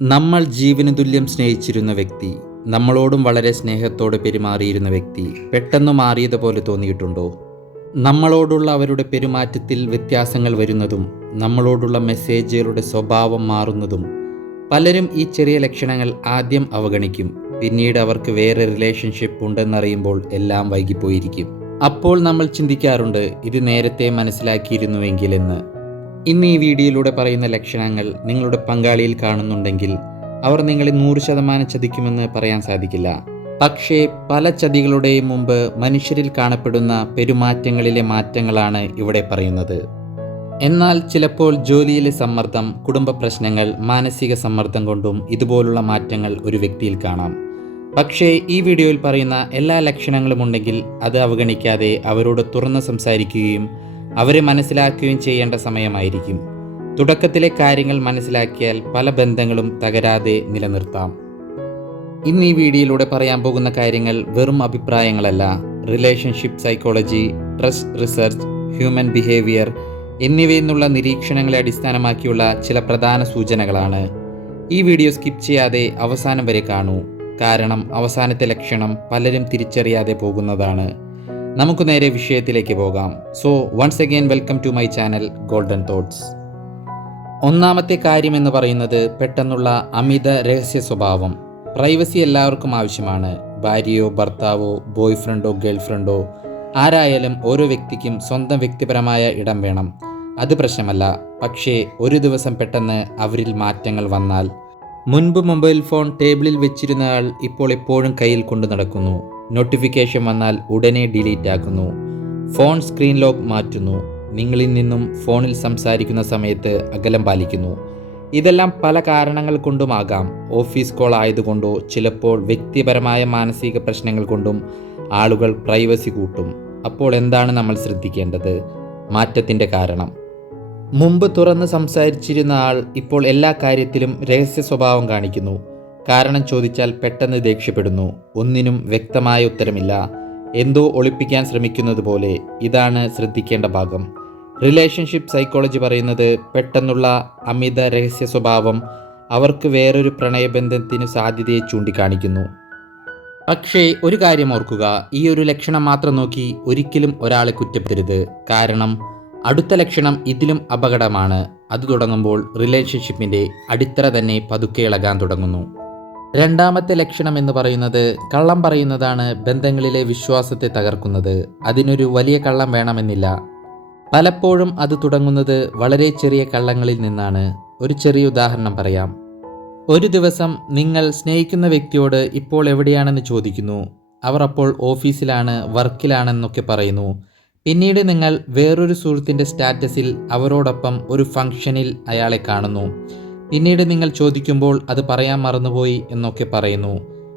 നമ്മൾ ജീവന് തുല്യം സ്നേഹിച്ചിരുന്ന വ്യക്തി, നമ്മളോടും വളരെ സ്നേഹത്തോടെ പെരുമാറിയിരുന്ന വ്യക്തി പെട്ടെന്ന് മാറിയതുപോലെ തോന്നിയിട്ടുണ്ടോ? നമ്മളോടുള്ള അവരുടെ പെരുമാറ്റത്തിൽ വ്യത്യാസങ്ങൾ വരുന്നതും നമ്മളോടുള്ള മെസ്സേജുകളുടെ സ്വഭാവം മാറുന്നതും പലരും ഈ ചെറിയ ലക്ഷണങ്ങൾ ആദ്യം അവഗണിക്കും. പിന്നീട് അവർക്ക് വേറെ റിലേഷൻഷിപ്പ് ഉണ്ടെന്നറിയുമ്പോൾ എല്ലാം വൈകിപ്പോയിരിക്കും. അപ്പോൾ നമ്മൾ ചിന്തിക്കാറുണ്ട്, ഇത് നേരത്തെ മനസ്സിലാക്കിയിരുന്നുവെങ്കിൽ എന്ന്. ഇന്ന് ഈ വീഡിയോയിലൂടെ പറയുന്ന ലക്ഷണങ്ങൾ നിങ്ങളുടെ പങ്കാളിയിൽ കാണുന്നുണ്ടെങ്കിൽ അവർ നിങ്ങളെ 100% ചതിക്കുമെന്ന് പറയാൻ സാധിക്കില്ല. പക്ഷേ പല ചതികളുടെയും മുമ്പ് മനുഷ്യരിൽ കാണപ്പെടുന്ന പെരുമാറ്റങ്ങളിലെ മാറ്റങ്ങളാണ് ഇവിടെ പറയുന്നത്. എന്നാൽ ചിലപ്പോൾ ജോലിയിലെ സമ്മർദ്ദം, കുടുംബ പ്രശ്നങ്ങൾ, മാനസിക സമ്മർദ്ദം കൊണ്ടും ഇതുപോലുള്ള മാറ്റങ്ങൾ ഒരു വ്യക്തിയിൽ കാണാം. പക്ഷേ ഈ വീഡിയോയിൽ പറയുന്ന എല്ലാ ലക്ഷണങ്ങളും ഉണ്ടെങ്കിൽ അത് അവഗണിക്കാതെ അവരോട് തുറന്ന് സംസാരിക്കുകയും അവരെ മനസ്സിലാക്കുകയും ചെയ്യേണ്ട സമയമായിരിക്കും. തുടക്കത്തിലെ കാര്യങ്ങൾ മനസ്സിലാക്കിയാൽ പല ബന്ധങ്ങളും തകരാതെ നിലനിർത്താം. ഇന്ന് ഈ വീഡിയോയിലൂടെ പറയാൻ പോകുന്ന കാര്യങ്ങൾ വെറും അഭിപ്രായങ്ങളല്ല. Relationship psychology, trust research, human behaviour എന്നിവയിൽ നിന്നുള്ള നിരീക്ഷണങ്ങളെ അടിസ്ഥാനമാക്കിയുള്ള ചില പ്രധാന സൂചനകളാണ്. ഈ വീഡിയോ സ്കിപ്പ് ചെയ്യാതെ അവസാനം വരെ കാണൂ. കാരണം അവസാനത്തെ ലക്ഷണം പലരും തിരിച്ചറിയാതെ പോകുന്നതാണ്. നമുക്ക് നേരെ വിഷയത്തിലേക്ക് പോകാം. So once again welcome to my channel golden thoughts. ഒന്നാമത്തെ കാര്യം എന്ന് പറയുന്നത് പെട്ടെന്നുള്ള അമിത രഹസ്യ സ്വഭാവം. പ്രൈവസി എല്ലാവർക്കും ആവശ്യമാണ്. ഭാര്യയോ ഭർത്താവോ ബോയ് ഫ്രണ്ടോ ഗേൾ ഫ്രണ്ടോ ആരായാലും ഓരോ വ്യക്തിക്കും സ്വന്തം വ്യക്തിപരമായ ഇടം വേണം. അത് പ്രശ്നമല്ല. പക്ഷേ ഒരു ദിവസം പെട്ടെന്ന് അവരിൽ മാറ്റങ്ങൾ വന്നാൽ, മുൻപ് മൊബൈൽ ഫോൺ ടേബിളിൽ വെച്ചിരുന്ന ആൾ ഇപ്പോൾ എപ്പോഴും കയ്യിൽ കൊണ്ടു നടക്കുന്നു. നോട്ടിഫിക്കേഷൻ വന്നാൽ ഉടനെ ഡിലീറ്റ് ആക്കുന്നു. ഫോൺ സ്ക്രീൻ ലോക്ക് മാറ്റുന്നു. നിങ്ങളിൽ നിന്നും ഫോണിൽ സംസാരിക്കുന്ന സമയത്ത് അകലം പാലിക്കുന്നു. ഇതെല്ലാം പല കാരണങ്ങൾ കൊണ്ടുമാകാം. ഓഫീസ് കോൾ ആയതുകൊണ്ടോ ചിലപ്പോൾ വ്യക്തിപരമായ മാനസിക പ്രശ്നങ്ങൾ കൊണ്ടും ആളുകൾ പ്രൈവസി കൂട്ടും. അപ്പോൾ എന്താണ് നമ്മൾ ശ്രദ്ധിക്കേണ്ടത്? മാറ്റത്തിൻ്റെ കാരണം. മുമ്പ് തുറന്ന് സംസാരിച്ചിരുന്ന ആൾ ഇപ്പോൾ എല്ലാ കാര്യത്തിലും രഹസ്യ സ്വഭാവം കാണിക്കുന്നു. കാരണം ചോദിച്ചാൽ പെട്ടെന്ന് ദേഷ്യപ്പെടുന്നു. ഒന്നിനും വ്യക്തമായ ഉത്തരമില്ല. എന്തോ ഒളിപ്പിക്കാൻ ശ്രമിക്കുന്നത് പോലെ. ഇതാണ് ശ്രദ്ധിക്കേണ്ട ഭാഗം. റിലേഷൻഷിപ്പ് സൈക്കോളജി പറയുന്നത് പെട്ടെന്നുള്ള അമിത രഹസ്യ സ്വഭാവം അവർക്ക് വേറൊരു പ്രണയബന്ധത്തിന് സാധ്യതയെ ചൂണ്ടിക്കാണിക്കുന്നു. പക്ഷേ ഒരു കാര്യം ഓർക്കുക, ഈ ഒരു ലക്ഷണം മാത്രം നോക്കി ഒരിക്കലും ഒരാളെ കുറ്റപ്പെടുത്തരുത്. കാരണം അടുത്ത ലക്ഷണം ഇതിലും അപകടമാണ്. അത് തുടങ്ങുമ്പോൾ റിലേഷൻഷിപ്പിൻ്റെ അടിത്തറ തന്നെ പതുക്കെ ഇളകാൻ തുടങ്ങുന്നു. രണ്ടാമത്തെ ലക്ഷണം എന്ന് പറയുന്നത് കള്ളം പറയുന്നതാണ് ബന്ധങ്ങളിലെ വിശ്വാസത്തെ തകർക്കുന്നത്. അതിനൊരു വലിയ കള്ളം വേണമെന്നില്ല. പലപ്പോഴും അത് തുടങ്ങുന്നത് വളരെ ചെറിയ കള്ളങ്ങളിൽ നിന്നാണ്. ഒരു ചെറിയ ഉദാഹരണം പറയാം. ഒരു ദിവസം നിങ്ങൾ സ്നേഹിക്കുന്ന വ്യക്തിയോട് ഇപ്പോൾ എവിടെയാണെന്ന് ചോദിക്കുന്നു. അവർ അപ്പോൾ ഓഫീസിലാണ്, വർക്കിലാണെന്നൊക്കെ പറയുന്നു. പിന്നീട് നിങ്ങൾ വേറൊരു സുഹൃത്തിൻ്റെ സ്റ്റാറ്റസിൽ അവരോടൊപ്പം ഒരു ഫംഗ്ഷനിൽ അയാളെ കാണുന്നു. പിന്നീട് നിങ്ങൾ ചോദിക്കുമ്പോൾ അത് പറയാൻ മറന്നുപോയി എന്നൊക്കെ പറയുന്നു.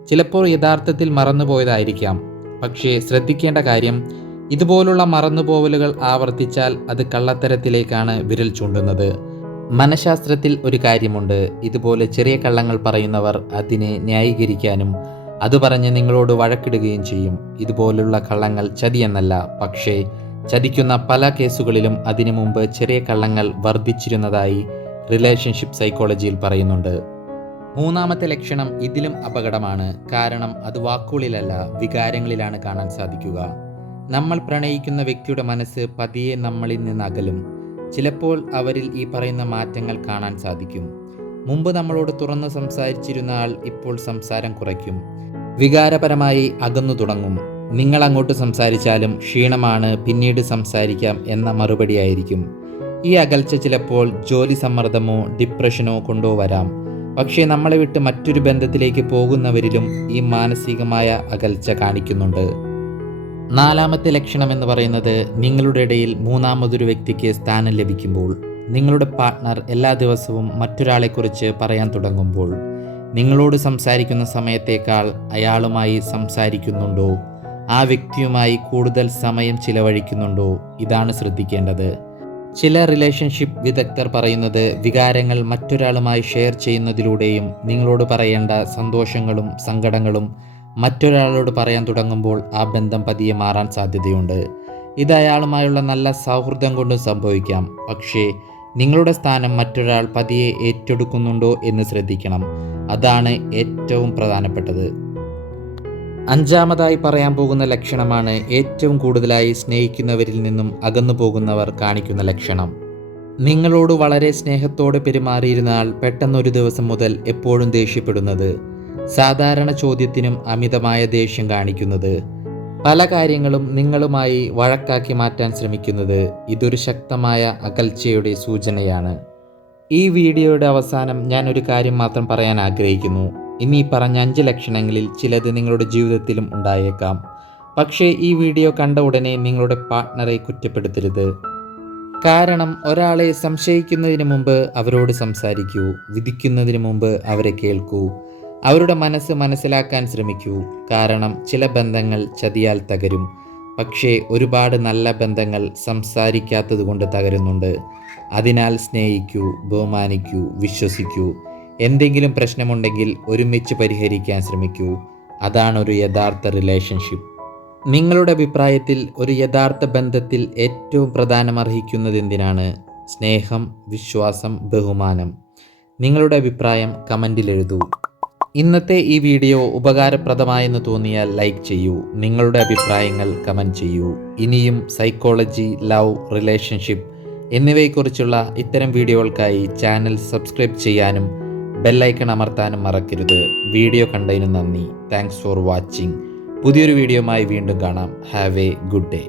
ചിലപ്പോൾ യഥാർത്ഥത്തിൽ മറന്നുപോയതായിരിക്കാം. പക്ഷേ ശ്രദ്ധിക്കേണ്ട കാര്യം, ഇതുപോലുള്ള മറന്നുപോവലുകൾ ആവർത്തിച്ചാൽ അത് കള്ളത്തരത്തിലേക്കാണ് വിരൽ ചൂണ്ടുന്നത്. മനഃശാസ്ത്രത്തിൽ ഒരു കാര്യമുണ്ട്. ഇതുപോലെ ചെറിയ കള്ളങ്ങൾ പറയുന്നവർ അതിനെ ന്യായീകരിക്കാനും അത് പറഞ്ഞ് നിങ്ങളോട് വഴക്കിടുകയും ചെയ്യും. ഇതുപോലുള്ള കള്ളങ്ങൾ ചതിയെന്നല്ല, പക്ഷേ ചതിക്കുന്ന പല കേസുകളിലും അതിനു മുമ്പ് ചെറിയ കള്ളങ്ങൾ വർദ്ധിച്ചിരുന്നതായി റിലേഷൻഷിപ്പ് സൈക്കോളജിയിൽ പറയുന്നുണ്ട്. മൂന്നാമത്തെ ലക്ഷണം ഇതിലും അപകടമാണ്. കാരണം അത് വാക്കുകളിലല്ല, വികാരങ്ങളിലാണ് കാണാൻ സാധിക്കുക. നമ്മൾ പ്രണയിക്കുന്ന വ്യക്തിയുടെ മനസ്സ് പതിയെ നമ്മളിൽ നിന്ന് അകലും. ചിലപ്പോൾ അവരിൽ ഈ പറയുന്ന മാറ്റങ്ങൾ കാണാൻ സാധിക്കും. മുമ്പ് നമ്മളോട് തുറന്ന് സംസാരിച്ചിരുന്ന ആൾ ഇപ്പോൾ സംസാരം കുറയ്ക്കും. വികാരപരമായി അകന്നു തുടങ്ങും. നിങ്ങൾ അങ്ങോട്ട് സംസാരിച്ചാലും ക്ഷീണമാണ്, പിന്നീട് സംസാരിക്കാം എന്ന മറുപടിയായിരിക്കും. ഈ അകൽച്ച ചിലപ്പോൾ ജോലി സമ്മർദ്ദമോ ഡിപ്രഷനോ കൊണ്ടോ വരാം. പക്ഷേ നമ്മളെ വിട്ട് മറ്റൊരു ബന്ധത്തിലേക്ക് പോകുന്നവരിലും ഈ മാനസികമായ അകൽച്ച കാണിക്കുന്നുണ്ട്. നാലാമത്തെ ലക്ഷണം എന്ന് പറയുന്നത് നിങ്ങളുടെ ഇടയിൽ മൂന്നാമതൊരു വ്യക്തിക്ക് സ്ഥാനം ലഭിക്കുമ്പോൾ. നിങ്ങളുടെ പാർട്ട്ണർ എല്ലാ ദിവസവും മറ്റൊരാളെക്കുറിച്ച് പറയാൻ തുടങ്ങുമ്പോൾ. നിങ്ങളോട് സംസാരിക്കുന്ന സമയത്തേക്കാൾ അയാളുമായി സംസാരിക്കുന്നുണ്ടോ? ആ വ്യക്തിയുമായി കൂടുതൽ സമയം ചിലവഴിക്കുന്നുണ്ടോ? ഇതാണ് ശ്രദ്ധിക്കേണ്ടത്. ചില റിലേഷൻഷിപ്പ് വിദഗ്ധർ പറയുന്നത് വികാരങ്ങൾ മറ്റൊരാളുമായി ഷെയർ ചെയ്യുന്നതിലൂടെയും നിങ്ങളോട് പറയേണ്ട സന്തോഷങ്ങളും സങ്കടങ്ങളും മറ്റൊരാളോട് പറയാൻ തുടങ്ങുമ്പോൾ ആ ബന്ധം പതിയെ മാറാൻ സാധ്യതയുണ്ട്. ഇത് അയാളുമായുള്ള നല്ല സൗഹൃദം കൊണ്ട് സംഭവിക്കാം. പക്ഷേ നിങ്ങളുടെ സ്ഥാനം മറ്റൊരാൾ പതിയെ ഏറ്റെടുക്കുന്നുണ്ടോ എന്ന് ശ്രദ്ധിക്കണം. അതാണ് ഏറ്റവും പ്രധാനപ്പെട്ടത്. അഞ്ചാമതായി പറയാൻ പോകുന്ന ലക്ഷണമാണ് ഏറ്റവും കൂടുതലായി സ്നേഹിക്കുന്നവരിൽ നിന്നും അകന്നു പോകുന്നവർ കാണിക്കുന്ന ലക്ഷണം. നിങ്ങളോട് വളരെ സ്നേഹത്തോടെ പെരുമാറിയിരുന്ന ആൾ പെട്ടെന്നൊരു ദിവസം മുതൽ എപ്പോഴും ദേഷ്യപ്പെടുന്നത്, സാധാരണ ചോദ്യത്തിനും അമിതമായ ദേഷ്യം കാണിക്കുന്നത്, പല കാര്യങ്ങളും നിങ്ങളുമായി വഴക്കാക്കി മാറ്റാൻ ശ്രമിക്കുന്നത്, ഇതൊരു ശക്തമായ അകൽച്ചയുടെ സൂചനയാണ്. ഈ വീഡിയോയുടെ അവസാനം ഞാൻ ഒരു കാര്യം മാത്രം പറയാൻ ആഗ്രഹിക്കുന്നു. ഇനി പറഞ്ഞ 5 ലക്ഷണങ്ങളിൽ ചിലത് നിങ്ങളുടെ ജീവിതത്തിലും ഉണ്ടായേക്കാം. പക്ഷേ ഈ വീഡിയോ കണ്ട ഉടനെ നിങ്ങളുടെ പാർട്ട്ണറെ കുറ്റപ്പെടുത്തരുത്. കാരണം ഒരാളെ സംശയിക്കുന്നതിന് മുമ്പ് അവരോട് സംസാരിക്കൂ, വിധിക്കുന്നതിന് മുമ്പ് അവരെ കേൾക്കൂ, അവരുടെ മനസ്സ് മനസ്സിലാക്കാൻ ശ്രമിക്കൂ. കാരണം ചില ബന്ധങ്ങൾ ചതിയാൽ തകരും, പക്ഷേ ഒരുപാട് നല്ല ബന്ധങ്ങൾ സംസാരിക്കാത്തത് കൊണ്ട് തകരുന്നുണ്ട്. അതിനാൽ സ്നേഹിക്കൂ, ബഹുമാനിക്കൂ, വിശ്വസിക്കൂ. എന്തെങ്കിലും പ്രശ്നമുണ്ടെങ്കിൽ ഒരുമിച്ച് പരിഹരിക്കാൻ ശ്രമിക്കൂ. അതാണ് ഒരു യഥാർത്ഥ റിലേഷൻഷിപ്പ്. നിങ്ങളുടെ അഭിപ്രായത്തിൽ ഒരു യഥാർത്ഥ ബന്ധത്തിൽ ഏറ്റവും പ്രാധാന്യമർഹിക്കുന്നത് എന്തിനാണ്? സ്നേഹം, വിശ്വാസം, ബഹുമാനം? നിങ്ങളുടെ അഭിപ്രായം കമൻറ്റിൽ എഴുതൂ. ഇന്നത്തെ ഈ വീഡിയോ ഉപകാരപ്രദമായെന്ന് തോന്നിയാൽ ലൈക്ക് ചെയ്യൂ. നിങ്ങളുടെ അഭിപ്രായങ്ങൾ കമൻറ്റ് ചെയ്യൂ. ഇനിയും സൈക്കോളജി, ലവ്, റിലേഷൻഷിപ്പ് എന്നിവയെക്കുറിച്ചുള്ള ഇത്തരം വീഡിയോകൾക്കായി ചാനൽ സബ്സ്ക്രൈബ് ചെയ്യാനും ബെല്ലൈക്കൺ അമർത്താനും മറക്കരുത്. വീഡിയോ കണ്ടതിന് നന്ദി. Thanks for watching. പുതിയൊരു വീഡിയോയുമായി വീണ്ടും കാണാം. Have A good day.